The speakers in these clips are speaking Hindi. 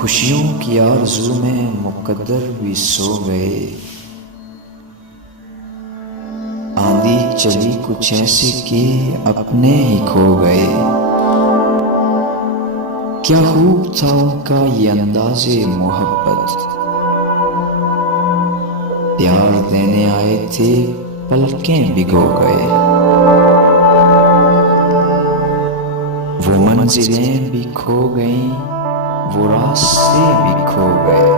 खुशियों की आरज़ू में मुकद्दर भी सो गए। आंधी चली कुछ ऐसे कि अपने ही खो गए। क्या खूब था उनका ये अंदाज़े मोहब्बत, प्यार देने आए थे पलकें भिगो गए। वो मंजिलें भी खो गईं, वो रास्ते भी खो गए।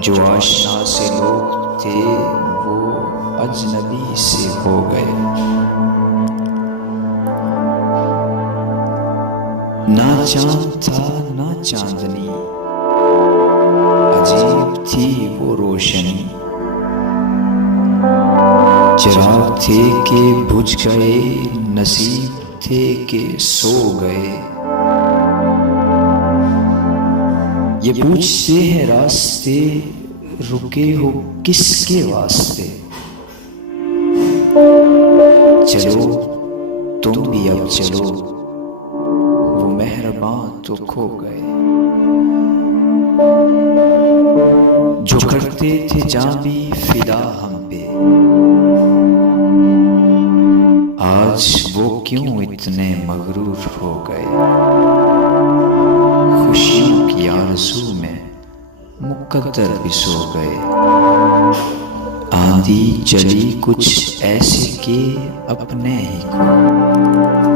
जो आशना से लोग थे वो अजनबी से हो गए। ना चांद था ना चांदनी, अजीब थी वो रोशनी। चिराग थे कि बुझ गए, नसीब थे कि सो गए। ये पूछते हैं रास्ते, रुके हो किसके वास्ते। चलो तुम भी अब चलो, वो मेहरबान तो खो गए। जो करते थे जान भी फिदा हम पे, आज वो क्यों इतने मगरूर हो गए। खुशियों की आरज़ू में मुकद्दर भी सो गए। आंधी चली कुछ ऐसे कि अपने ही खो